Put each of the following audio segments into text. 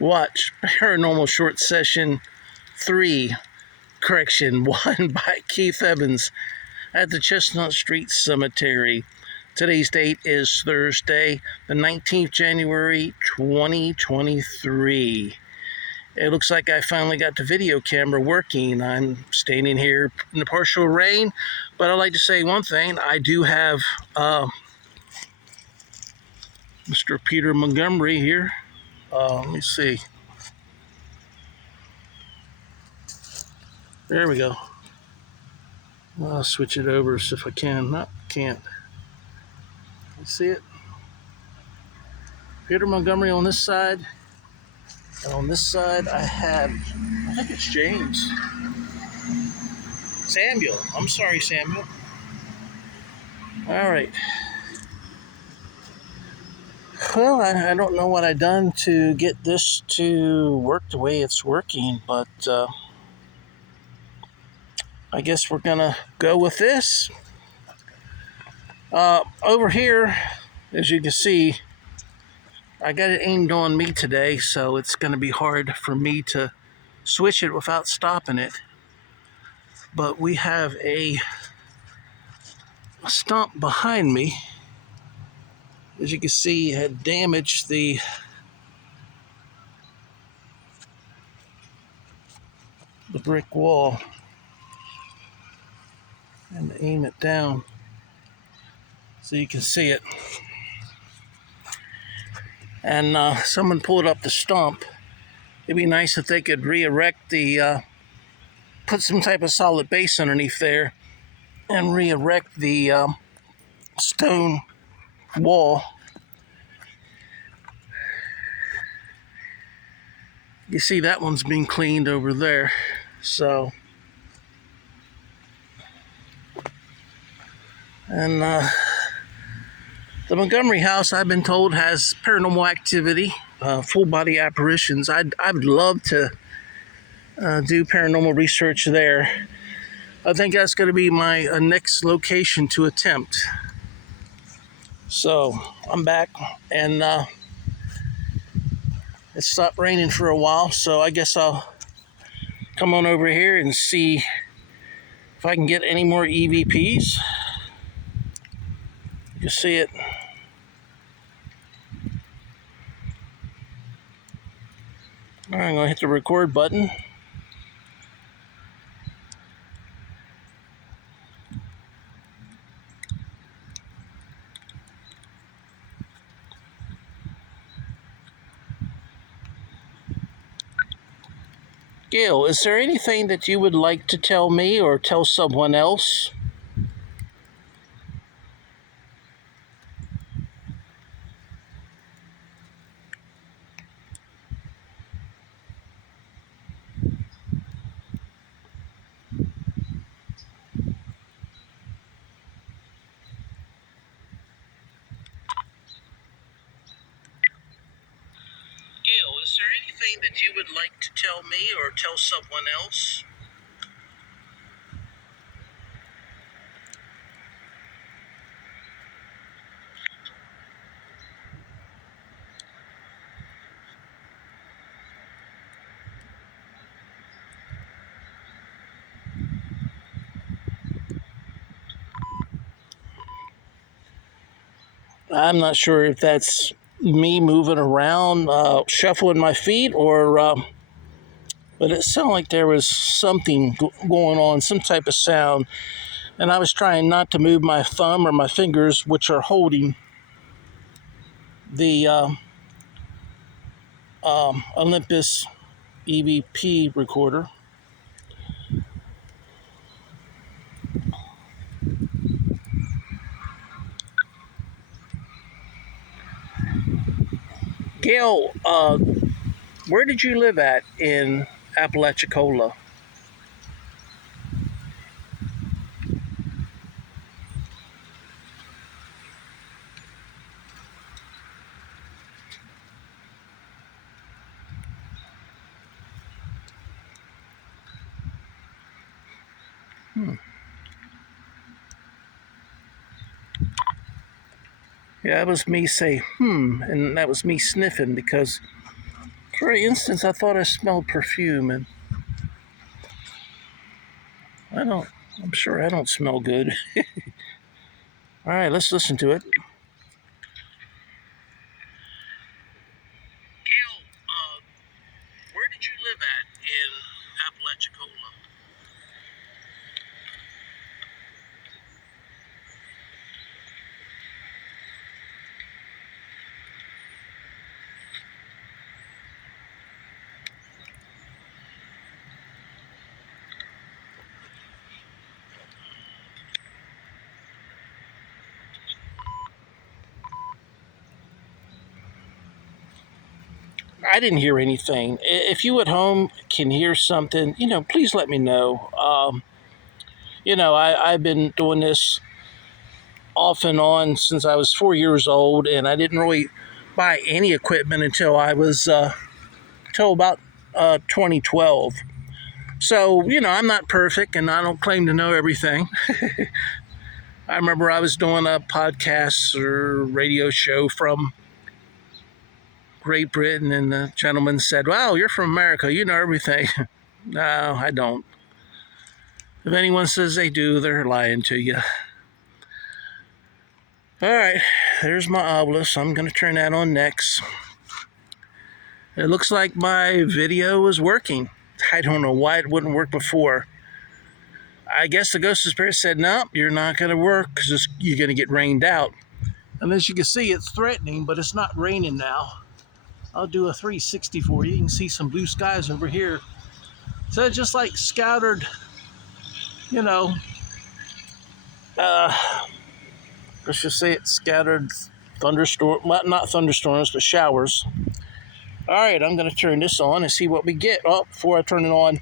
watch Paranormal Short Session 3, correction, 1 by Keith Evans at the Chestnut Street Cemetery. Today's date is Thursday, the 19th January, 2023. It looks like I finally got the video camera working. I'm standing here in the partial rain, but I'd like to say one thing. I do have Mr. Peter Montgomery here. Let me see. There we go. I'll switch it over so if I can. No, can't. You see it? Peter Montgomery on this side. And on this side, I think it's James. Samuel. I'm sorry, Samuel. All right. Well, I don't know what I've done to get this to work the way it's working, but I guess we're going to go with this. Over here, as you can see, I got it aimed on me today, so it's going to be hard for me to switch it without stopping it. But we have a stump behind me. As you can see, it had damaged the brick wall. And aim it down so you can see it. And someone pulled up the stump. It'd be nice if they could re-erect put some type of solid base underneath there and re-erect the stone wall. You see that one's being cleaned over there. So, and the Montgomery house, I've been told, has paranormal activity, full body apparitions. I'd love to do paranormal research there. I think that's going to be my next location to attempt. So I'm back, and it stopped raining for a while, so I guess I'll come on over here and see if I can get any more EVPs. You see it. All right, I'm going to hit the record button. Gail, is there anything that you would like to tell me or tell someone else? Gail, is there anything that you would like to tell me or tell someone else? I'm not sure if that's me moving around, shuffling my feet, or but it sounded like there was something going on, some type of sound, and I was trying not to move my thumb or my fingers, which are holding the Olympus EVP recorder. Gail, where did you live at in Apalachicola? Yeah, that was me say, and that was me sniffing because For an instance, I thought I smelled perfume, and I don't. I'm sure I don't smell good. All right, let's listen to it. Gail, where did you live at in Apalachicola? I didn't hear anything. If you at home can hear something, please let me know. I've been doing this off and on since I was 4 years old, and I didn't really buy any equipment until I was till about 2012. So I'm not perfect, and I don't claim to know everything. I remember I was doing a podcast or radio show from Great Britain, and the gentleman said, "Wow, you're from America. You know everything." No, I don't. If anyone says they do, they're lying to you. All right, there's my Ovilus. I'm going to turn that on next. It looks like my video is working. I don't know why it wouldn't work before. I guess the ghost of spirit said, "No, you're not going to work because you're going to get rained out." And as you can see, it's threatening, but it's not raining now. I'll do a 360 for you. You can see some blue skies over here. So it's just like scattered, you know, uh, let's just say it's scattered thunderstorm, well, not thunderstorms, but showers. All right, I'm going to turn this on and see what we get. Oh, before I turn it on,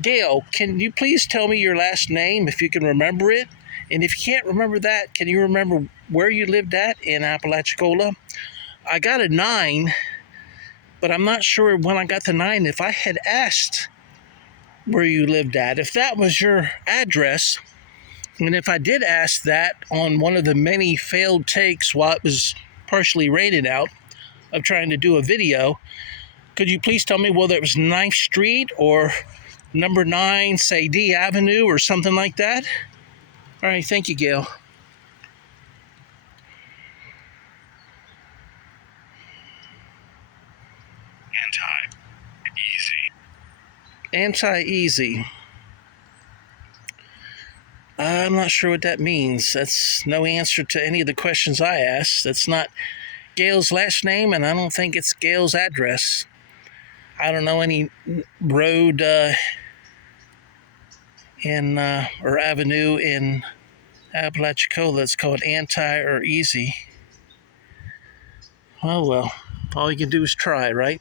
Gail, can you please tell me your last name if you can remember it? And if you can't remember that, can you remember where you lived at in Apalachicola? I got a 9, but I'm not sure when I got the 9 if I had asked where you lived at, if that was your address. And if I did ask that on one of the many failed takes while it was partially raining out of trying to do a video, could you please tell me whether it was 9th Street or number 9, say D Avenue or something like that? All right, thank you, Gail. Anti-easy. I'm not sure what that means. That's no answer to any of the questions I asked. That's not Gail's last name, and I don't think it's Gail's address. I don't know any road in or avenue in Apalachicola that's called anti or easy. Oh well, all you can do is try, right?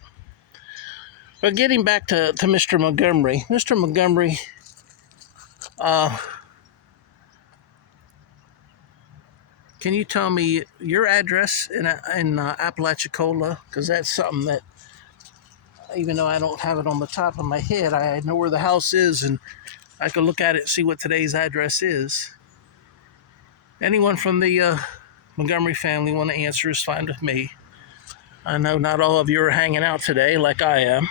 But getting back to Mr. Montgomery. Mr. Montgomery, can you tell me your address in Apalachicola? Because that's something that, even though I don't have it on the top of my head, I know where the house is, and I could look at it and see what today's address is. Anyone from the Montgomery family want to answer is fine with me. I know not all of you are hanging out today like I am.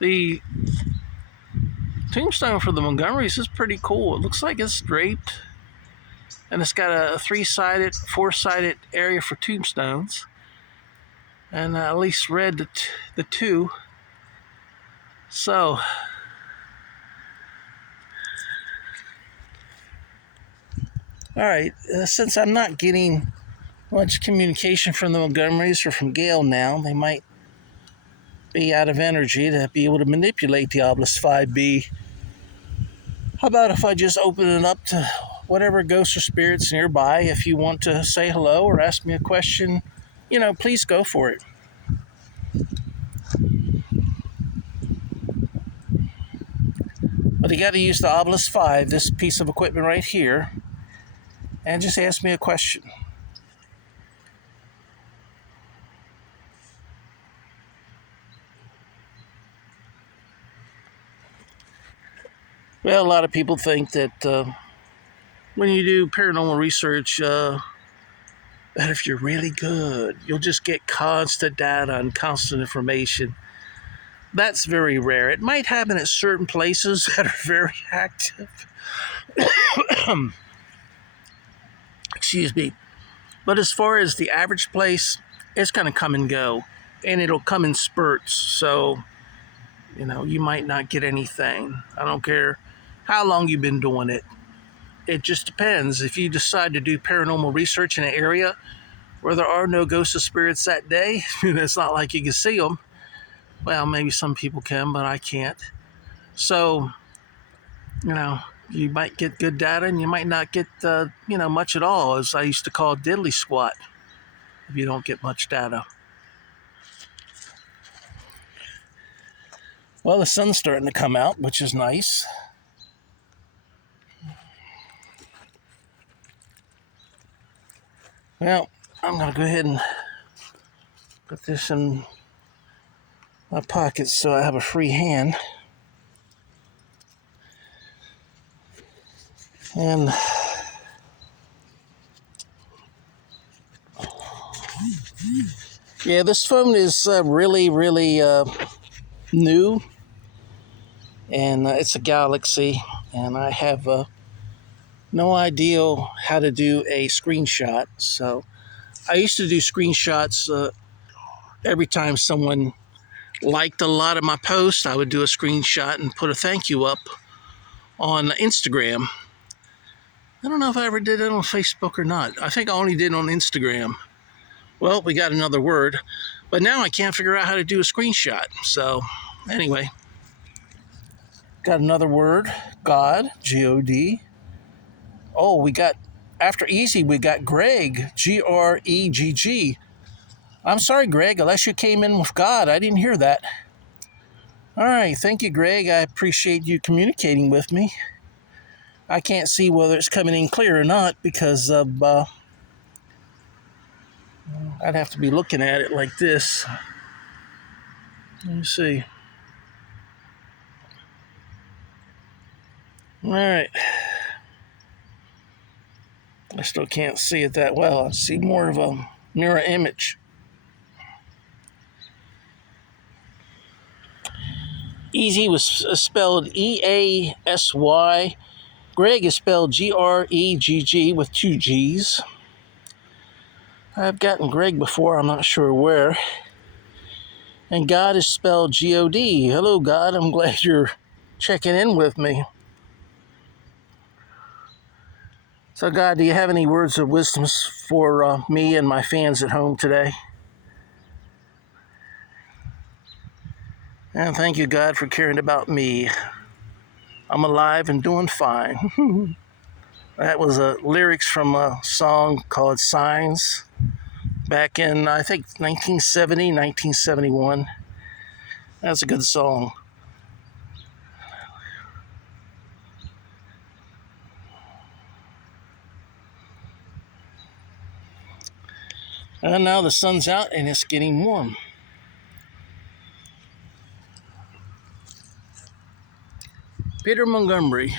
The tombstone for the Montgomerys is pretty cool. It looks like it's draped, and it's got a 3-sided, 4-sided area for tombstones. And I at least read the 2. So, all right, since I'm not getting much communication from the Montgomerys or from Gail now, they might be out of energy to be able to manipulate the Ovilus 5B. How about if I just open it up to whatever ghosts or spirits nearby? If you want to say hello or ask me a question, please go for it. But you got to use the Ovilus 5, this piece of equipment right here, and just ask me a question. Well, a lot of people think that when you do paranormal research, that if you're really good, you'll just get constant data and constant information. That's very rare. It might happen at certain places that are very active. Excuse me. But as far as the average place, it's going to come and go. And it'll come in spurts. So, you might not get anything. I don't care how long you've been doing it. It just depends. If you decide to do paranormal research in an area where there are no ghosts or spirits that day, it's not like you can see them. Well, maybe some people can, but I can't. So, you might get good data and you might not get, much at all, as I used to call diddly squat, if you don't get much data. Well, the sun's starting to come out, which is nice. Well, I'm going to go ahead and put this in my pocket so I have a free hand. And yeah, this phone is really, really new. And it's a Galaxy. And I have no idea how to do a screenshot. So I used to do screenshots every time someone liked a lot of my posts. I would do a screenshot and put a thank you up on Instagram. I don't know if I ever did it on Facebook or not. I think I only did on Instagram. Well, we got another word, but now I can't figure out how to do a screenshot. So anyway, got another word, God, G-O-D. Oh, we got, after easy, we got Greg, G-R-E-G-G. I'm sorry, Greg, unless you came in with God. I didn't hear that. All right, thank you, Greg. I appreciate you communicating with me. I can't see whether it's coming in clear or not because of, I'd have to be looking at it like this. Let me see. All right. I still can't see it that well. I see more of a mirror image. Easy was spelled E-A-S-Y. Greg is spelled G-R-E-G-G with 2 G's. I've gotten Greg before, I'm not sure where. And God is spelled G-O-D. Hello, God. I'm glad you're checking in with me. So, God, do you have any words of wisdom for me and my fans at home today? And thank you, God, for caring about me. I'm alive and doing fine. That was lyrics from a song called Signs back in, I think, 1970, 1971. That's a good song. And now the sun's out and it's getting warm. Peter Montgomery.